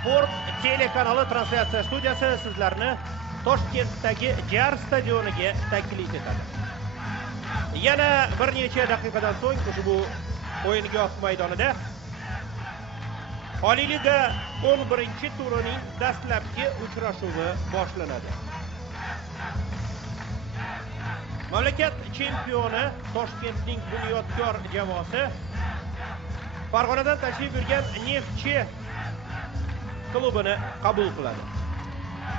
Sport telekanali translyatsiya studiyasi sizlarni Toshkentdagi Jar stadioniga taklif etadi. Yana bir necha daqiqadan so'ng ushbu o'yingoh maydonida Oliy Liga 11-turining dastlabki uchrashuvi boshlanadi. Mamlakat chempioni Toshkentning Bunyodkor jamoasi Farg'onadan tashrif buyurgan Neftchi klubini qabul qiladi.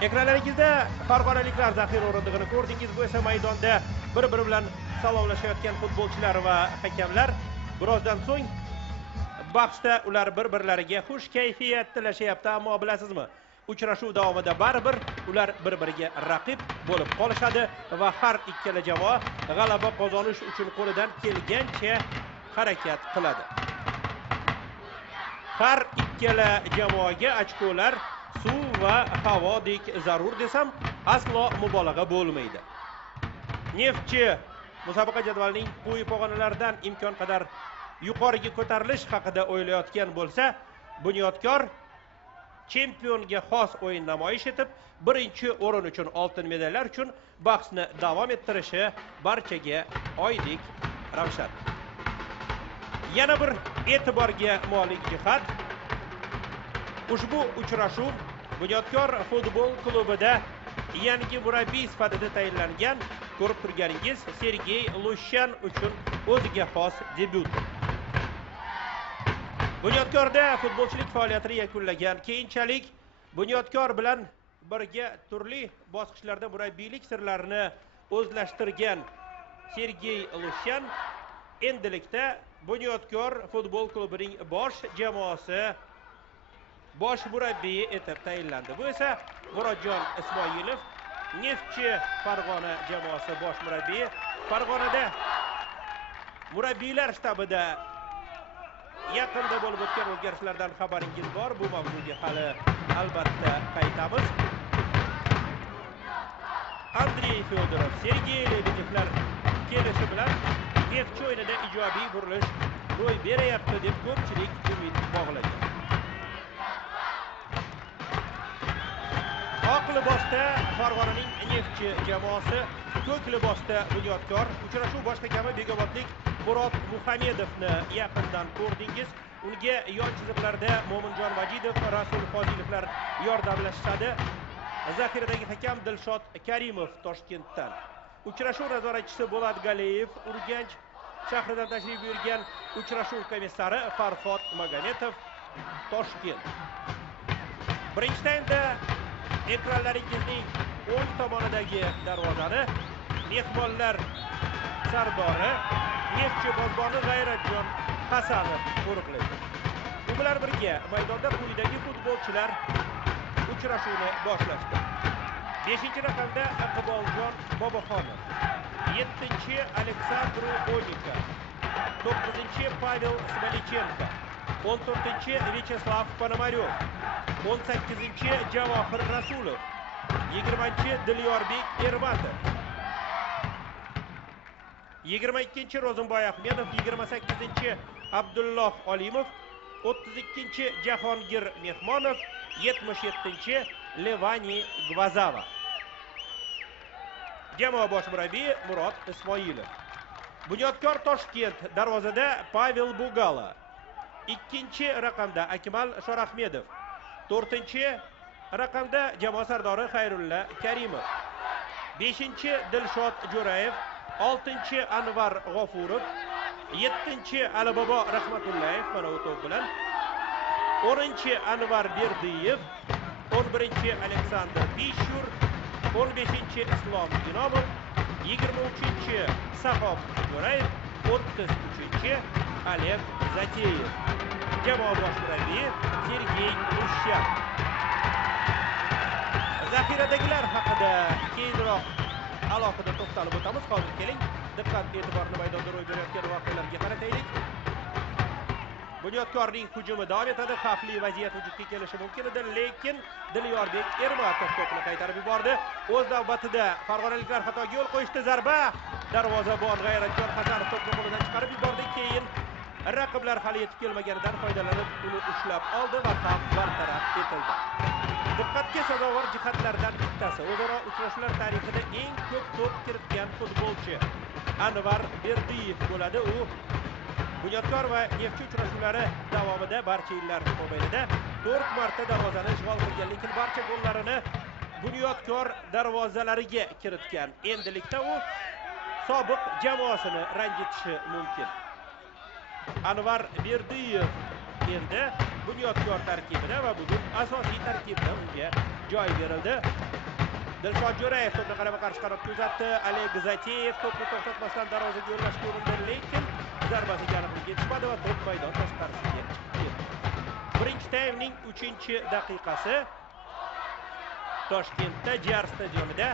Ekranlaringizda farg'onaliklar zaxira o'rindig'ini ko'rdingiz. Bu esa maydonda bir-biri bilan salomlashayotgan futbolchilar va hakamlar. Birozdan so'ng bahsda ular bir-birlariga xush kayfiyat tilashyapti, ammo bilasizmi, uchrashuv davomida baribir ular bir-biriga raqib bo'lib qolishadi va har ikkala jamoa g'alaba qozonish uchun qo'lidan kelgancha harakat qiladi. Har ikkala jamoaga ochkolar suv va havodek zarur desam aslo mubolag'a bo'lmaydi. Neftchi musobaqa jadvalining quyi pog'onalaridan imkon qadar yuqoriga ko'tarilish haqida o'ylayotgan bo'lsa, Bunyodkor chempionga xos o'yin namoyish etib, birinchi o'rin uchun oltin medallar uchun bahsni davom ettirishi barchaga oydek ravshan. Yana bir e'tiborga molik jihat, ushbu uchrashuv Bunyodkor futbol klubida yangi murabbiy sifatida tayinlangan, ko'rib turganingiz, Sergey Lushan uchun o'ziga xos debyut. Bunyodkorda futbolchilik faoliyatini yakunlagan, keyinchalik Bunyodkor bilan birga turli bosqichlarda murabbiylik sirlarini o'zlashtirgan Sergey Lushan endilikda Bunyodkor futbol klubining bosh jamoasi bosh murabbiyi etib tayinlandi. Bu esa Murodjon Ismoilov, Neftchi Farg'ona jamoasi bosh murabbiyi. Farg'onada murabbiylar shtabida yaqinda bo'lib o'tgan o'zgarishlardan xabaringiz bor. Bu mavzuga hali albatta qaytamiz. Andrey Fyodorov, Sergey Lebedevlar kelishi bilan Neftchi o'yinida ijobiy burilish ro'y berayapti deb ko'pchilik umid bog'lagan. Oq libosda Farg'onaning Neftchi jamoasi, ko'k libosda Bunyodkor. Uchrashuv bosh hakami Begobodlik Murod Muhammedovni yaqindan ko'rdingiz. Unga yon chiziqlarda Mo'minjon Majidov, Rasul Qozilovlar yordamlashadi. Zaxiradagi hakam Dilshod Karimov Toshkentdan. Uchrashuv nazoratchisi Bo'lad Galeyev Urganch shahridan tashrif buyurgan. Uchrashuv komissari Farhod Magometov Toshkent. Birinchi taymda ekranlaringizning o'ng tomonidagi darvozani mehmonlar sardori Neftchi bozboni G'ayratjon Hasanov qo'riqlaydi. U bilan birga maydonda quyidagi futbolchilar uchrashuvni boshlashdi. 5-raqamda Iqboljon Boboxonov, 7-chi Aleksandr Onika, 9-chi Pavel Smolichenko, 14-chi Vyacheslav Ponomaryov, 18-chi Javohir Rasulov, 20-chi Dilyorbek Ermatov, 22-chi Ro'zimboy Ahmedov, 28-chi Abdulloh Olimov, 32-chi Jahongir Mehmonov, 77-chi Levani Gvazava. Jamoa bosh murabbiyi Murod Ismoilov. Bunyodkor Toshkent darvozada Pavel Bugala, 2-raqamda Akmal Shorahmedov, 4-raqamda jamoa sardori Xayrulla Karimov, 5-chi Dilshod Jo'rayev, 6-chi Anvar G'ofurov, 7-chi Alibobo Rahmatullayev mana u to'p bilan, 10-chi Anvar Berdiyev, 11-chi Aleksandr Bishur, 15-chi Islom Inomov, 23-chi Sahob Jo'rayev, 33-chi Alev Zateyev. Jamoa bosh murabbiyi Sergey Lushan. Zaxiradagilar haqida keyinroq alohida to'xtalib o'tamiz. Hozir keling, diqqat e'tiborni maydonda ro'y berayotgan voqealarga qarataylik. Bunyodkorning hujumi davom etadi. Xavfli vaziyat vujudga kelishi mumkin edi, lekin Dilyorbek Ermatov to'pni qaytarib yubordi. O'z navbatida farg'onaliklar xatoga yo'l qo'yishdi. Zarba darvozabon G'ayratjon Hasanov to'pni qo'lidan chiqarib yubordi. Keyin Raqiblar hali yetib kelmaganidan foydalanib uni ushlab oldi va xavf bartaraf etildi. Diqqatga sazovor jihatlardan bittasi o'zaro uchrashuvlar tarixida eng ko'p to'p kiritgan futbolchi Anvar Berdiyev bo'ladi. U Bunyodkor va Neftchi uchrashuvlari davomida barcha yillar mobaynida 4 marta darvozani ishg'ol qilgan, lekin barcha gollarini Bunyodkor darvozalariga kiritgan. Endilikda u sobiq jamoasini ranjitishi mumkin. Anvar Berdiyev endi Bunyodkor tarkibida va bugun asosiy tarkibda unga joy berildi. Dilshod Jo'rayev to'pni qalaba qarshi qarorga uzatdi. Oleg Zateyev to'pni to'xtatmasdan darvozaga yo'llashga urindi, lekin zarbasiga aniqlik yetishmadi va to'p maydon tashqarisiga chiqdi. Birinchi taymning 3-daqiqasi Toshkentda Jar stadionida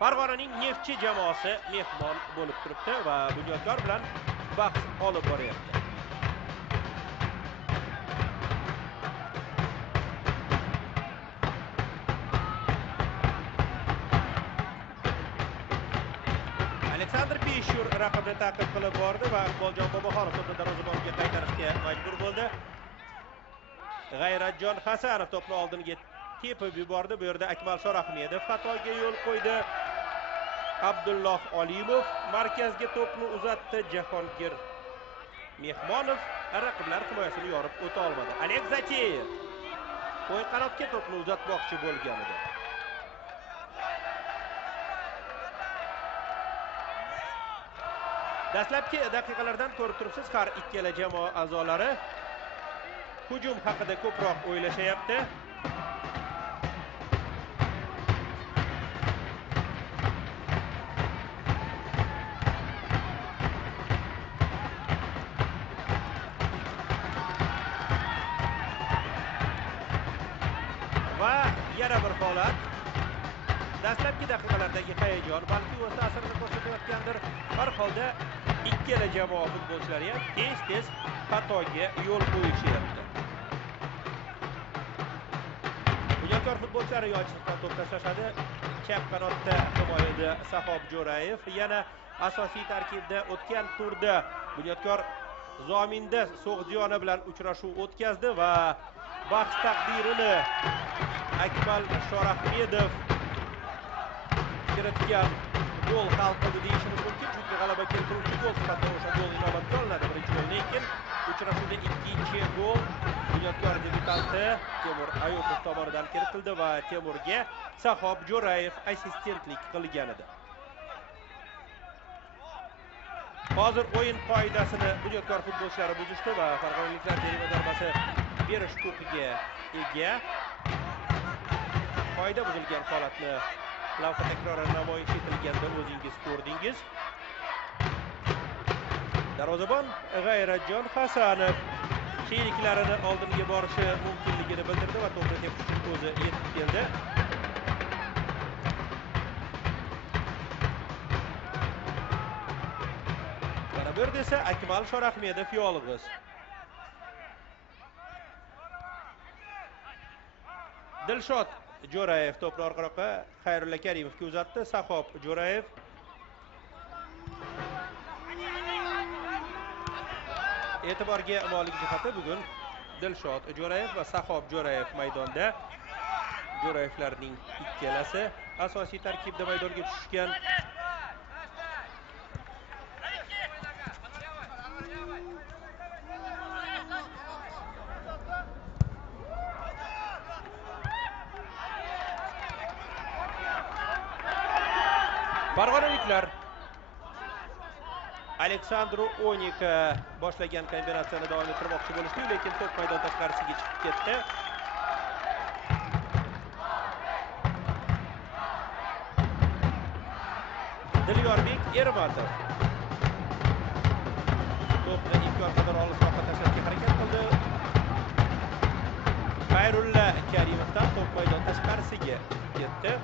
Farg'onaning Neftchi jamoasi mehmon bo'lib turibdi va Bunyodkor bilan bahs olib boryapti. Aleksandr Pishur raqibni ta'qib qilib bordi va Iqboljon Boboxonov to'pni darvozabonga qaytarishga majbur bo'ldi. G'ayratjon Hasanov to'pni oldiniga tepib yubordi. Bu yerda Akmal Shorahmedov xatoga yo'l qo'ydi. Abdulloh Olimov markazga to'pni uzatdi. Jahongir Mehmonov raqiblar himoyasini yorib o'ta olmadi. Oleg Zateyev o'ng qanotga to'pni uzatmoqchi bo'lgan edi. Dastlabki daqiqalardan ko'rib turibsiz, har ikkala jamoa a'zolari hujum haqida ko'proq o'ylashayapti. Va yana bir holat. Dastlabki daqiqalardagi hayajon balki o'z ta'sirini ko'rsatayotgandir. Har holda ikkala jamoa futbolchilari ham tez-tez xatoga yo'l qo'yishyapti. Bunyodkor futbolchilari yo'lchilikdan to'p tashlashadi. Chap qanotda himoyada Sahob Jo'rayev, yana asosiy tarkibda o'tgan turda Bunyodkor Zominda So'g'diyona bilan uchrashuv o'tkazdi va bahs taqdirini Akmal Shorahmedov kiritgan gol hal qildi deyishimiz mumkin, chunki g'alaba keltiruvchi gol sifatida o'sha gol inobatga olinadi birinchi gol, lekin uchrashuvda ikkinchi gol Bunyodkor debyutanti Temur Ayupov tomonidan kiritildi va Temurga Sahob Jo'rayev assistentlik qilgan edi. Hozir o'yin qoidasini Bunyodkor futbolchilari buzishdi va farg'onaliklar jarima zarbasi berish huquqiga ega. Qoida buzilgan holatni lavha takrori namoyish etilganda o'zingiz ko'rdingiz. Darvozabon G'ayratjon Hasanov sheriklarini oldinga borishi mumkinligini bildirdi va to'pni tepishning o'zi yetib keldi. Mana bu yerda esa Akmal Shorahmedov yolg'iz. Dilshod Jo'rayev to'pni orqaroqqa Xayrulla Karimovga uzatdi. Sahob Jo'rayev e'tiborga molik jihati bugun Dilshod Jo'rayev va Sahob Jo'rayev maydonda. Jo'rayevlarning ikkalasi asosiy tarkibda maydonga tushgan. Farg'onaliklar Aleksandru Onika boshlagan kombinatsiyani davom ettirmoqchi bo'lishdi, lekin to'p maydon tashqarisiga chiqib ketdi. Dilyorbek Ermatov to'pni imkon qadar olisroqqa tashlashga harakat qildi. Xayrulla Karimovdan to'p maydon tashqarisiga ketdi.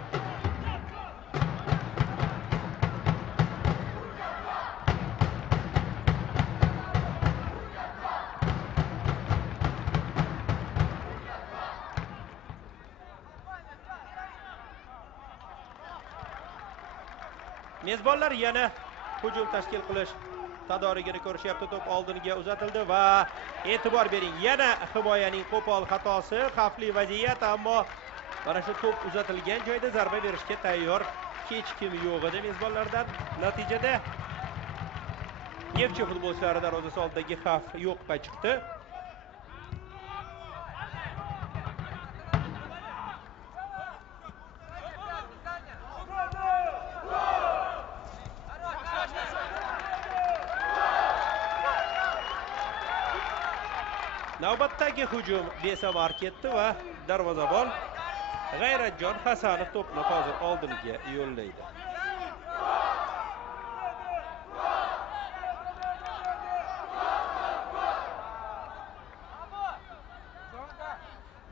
Mezbonlar yana hujum tashkil qilish tadorigini ko'rishyapti. To'p oldinga uzatildi va e'tibor bering, yana himoyaning qo'pol xatosi, xavfli vaziyat, ammo mana shu to'p uzatilgan joyda zarba berishga tayyor hech kim yo'q edi mezbonlardan. Natijada Neftchi futbolchilari darvozasi oldidagi xavf yo'qqa chiqdi. Navbatdagi hujum besamar ketdi va darvozabon G'ayratjon Hasanov to'pni hozir oldinga yo'llaydi.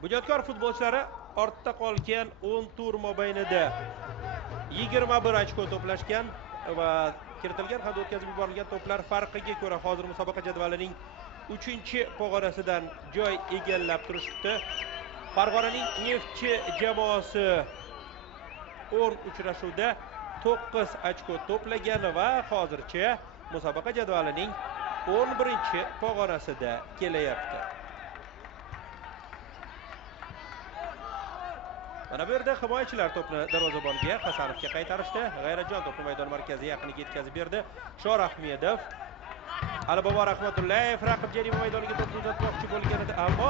Bunyodkor futbolchilari ortda qolgan 10 tur mobaynida 21 ochko to'plashgan va kiritilgan hamda o'tkazib yuborilgan to'plar farqiga ko'ra hozir musobaqa jadvalining 3-pog'onasidan joy egallab turishibdi. Farg'onaning Neftchi jamoasi 10 uchrashuvda 9 ochko to'plagan va hozircha musobaqa jadvalining 11-pog'onasida kelayapti. Mana bu yerda himoyachilar to'pni darvozabonga Hasanovga qaytarishdi. G'ayratjon to'pni maydon markaziga yaqiniga yetkazib berdi. Shorahmedov, Alibobo Rahmatullayev raqib jarima maydoniga to'pni uzatmoqchi bo'lgan edi, ammo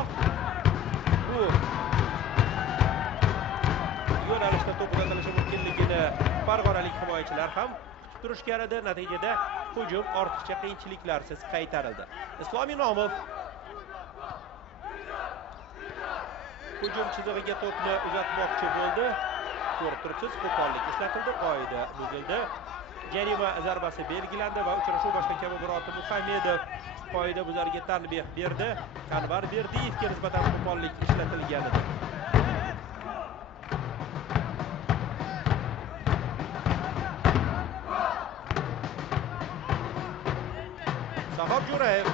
bu yo'nalishda to'p uzatilishi mumkinligini farg'onalik himoyachilar ham kutib turishgan edi. Natijada hujum ortiqcha qiyinchiliklarsiz qaytarildi. Islom Inomov hujum chizig'iga to'pni uzatmoqchi bo'ldi. Ko'rib turibsiz, qo'pollik ishlatildi, qoida buzildi. Jarima zarbasi belgilandi va uchrashuv boshqa Murod Muhammedov qoida buzarga tanbeh berdi. Anvar Berdiyevga nisbatan qo'pollik ishlatilgan edi. Sahob Jo'rayev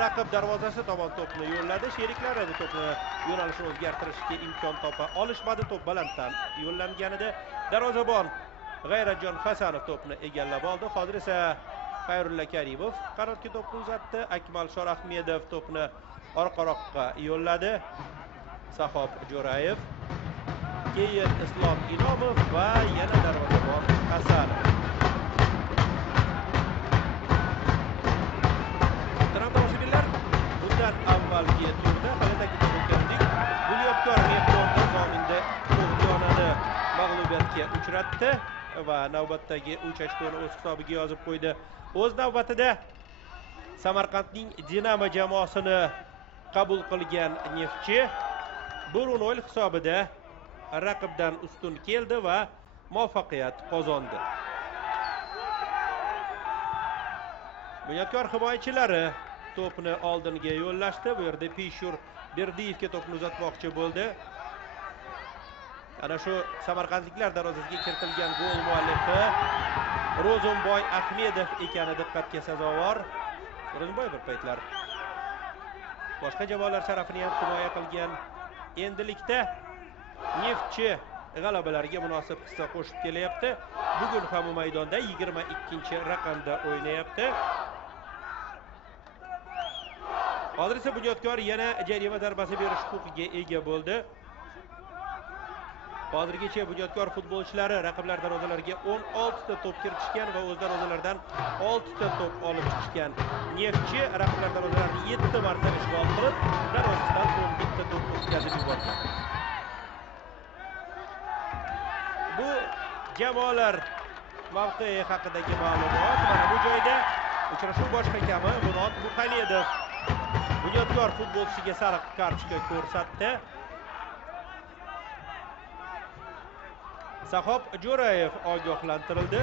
raqib darvozasi tomon to'pni yo'lladi. Sheriklari bu to'pni yo'nalishini o'zgartirishga imkon topa olishmadi. To'p balanddan yo'llanganida darvozabon G'ayratjon Hasanov to'pni egallab oldi. Hozir esa Xayrulla Karimov qanotga to'pni uzatdi. Akmal Shorahmedov to'pni orqaroqqa yo'lladi. Sahob Jo'rayev, keyin Islom Inomov va yana darvozabon Hasanov. Bundan avvalgi turda hali ta'kidlab o'tgandik, Bunyodkor mehmonda Zominda To'g'yonani mag'lubiyatga uchratdi va navbatdagi 3 ochkoni o'z hisobiga yozib qo'ydi. O'z navbatida Samarqandning Dinamo jamoasini qabul qilgan Neftchi 1-0 hisobida raqibdan ustun keldi va muvaffaqiyat qozondi. Bunyodkor himoyachilari to'pni oldinga yo'llashdi. Bu yerda Pishur Berdiyevga to'pni uzatmoqchi bo'ldi. Ana shu samarqandliklar darvozasiga kiritilgan gol muallifi Ro'zimboy Ahmedov ekani diqqatga sazovor. Ro'zimboy bir paytlar boshqa jamoalar sharafini ham himoya qilgan. Endilikda Neftchi g'alabalariga munosib hissa qo'shib kelyapti. Bugun ham maydonda 22-raqamda o'ynayapti. Hozir esa Bunyodkor yana jarima zarbasi berish huquqiga ega bo'ldi. Hozirgacha Bunyodkor futbolchilari raqiblar darvozalariga 16 ta to'p kiritishgan va o'z darvozalaridan 6 ta to'p olib chiqishgan. Neftchi raqiblar darvozalarini 7 marta ishg'ol qilib, darvozasidan 11 ta to'p o'tkazib yuborgan. Bu jamoalar mavqei haqidagi ma'lumot. Mana bu joyda uchrashuv bosh hakami Murod Muhammedov Bunyodkor futbolchisiga sariq kartochka ko'rsatdi. Sahob Jo'rayev ogohlantirildi.